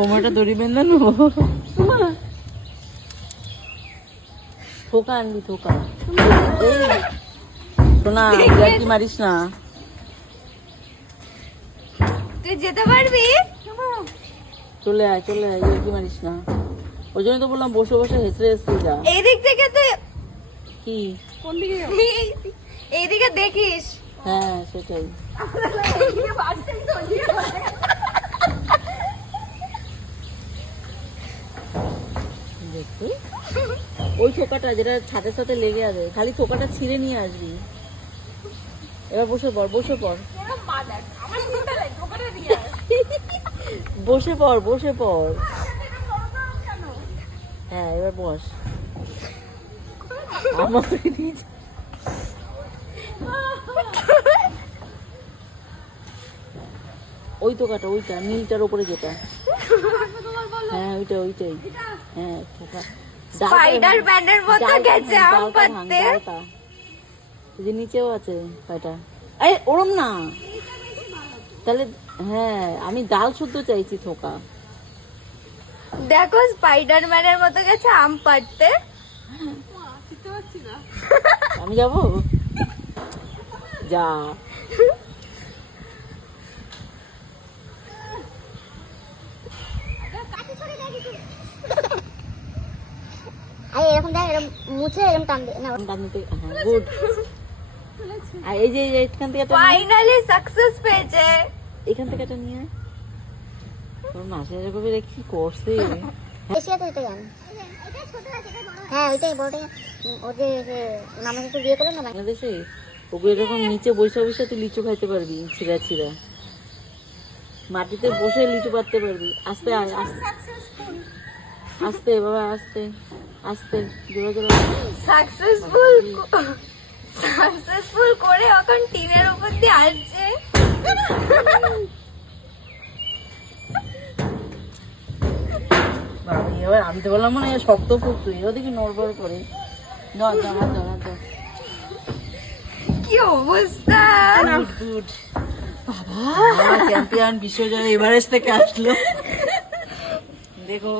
কোমরটা দড়ি বেঁধে নেবো। থোকা আনবি, থোকা। শোনা, কি মারিস না। তুই যেতে পারবি? চলে আয়, চলে আয়, কি মারিস না। ওই জন্য তো বললাম বসে বসে হেসে হেসে যা। এইদিক থেকে তুই কি কোন দিকে? এইদিকে দেখিস। হ্যাঁ সেটাই। দেখি ওই থোকাটা যেটা ছাদের সাথে লেগে আছে, খালি থোকাটা ছিঁড়ে নিয়ে আসবি। এবার বসে পড়, বসে পড়, বসে পড়, বসে পড়। হ্যাঁ এবার বস। আমার ওই থোকাটা, ওইটা নীলটার উপরে যেটা। হ্যাঁ ওইটা, ওইটাই। হ্যাঁ থোকা। স্পাইডারম্যানের মতো গেছে আম পাড়তে। যে নিচেও আছে কয়টা। এই ওরম না তাহলে। হ্যাঁ আমি ডাল শুদ্ধ চাইছি, থোকা। দেখো স্পাইডারম্যানের মতো গেছে আম পাড়তে। আমি যাবো, যা। আরে এরকম দেখ, এরকম মুছে এরকম টান দে না। টান দিতে, হ্যাঁ গুড। আর এই যে এখান থেকে একটা নিয়ে, ফাইনালি সাকসেস পেয়েছে। এখান থেকে একটা নিয়ে আয়। তোর মাসি এরকম কি করছে। এশিয়াতে এটা জান। হ্যাঁ ওইটাই বড়টা। ওই যে মামার সাথে বিয়ে করলো না বাংলাদেশে ওগুলো এরকম নিচে বসে বসে তুই লিচু খাইতে পারবি, ছিঁড়া ছিঁড়া। মাটিতে বসে লিচু পাড়তে পারবি। আস্তে আয়, আস্তে আস্তে বাবা, আস্তে আস্তে, জোরে জোরে। সাকসেসফুল করে এখন টিনের উপর দিয়ে আসছে। বাবা, এবার আমি তো বললাম মনে হয় শক্ত ফুক্ত, এও দেখি নড়বড় করে। ধর ধর ধর ধর। কি অবস্থা! গুড বাবা, চ্যাম্পিয়ন বিশ্বজয় এভারেস্ট থেকে আসলো। দেখো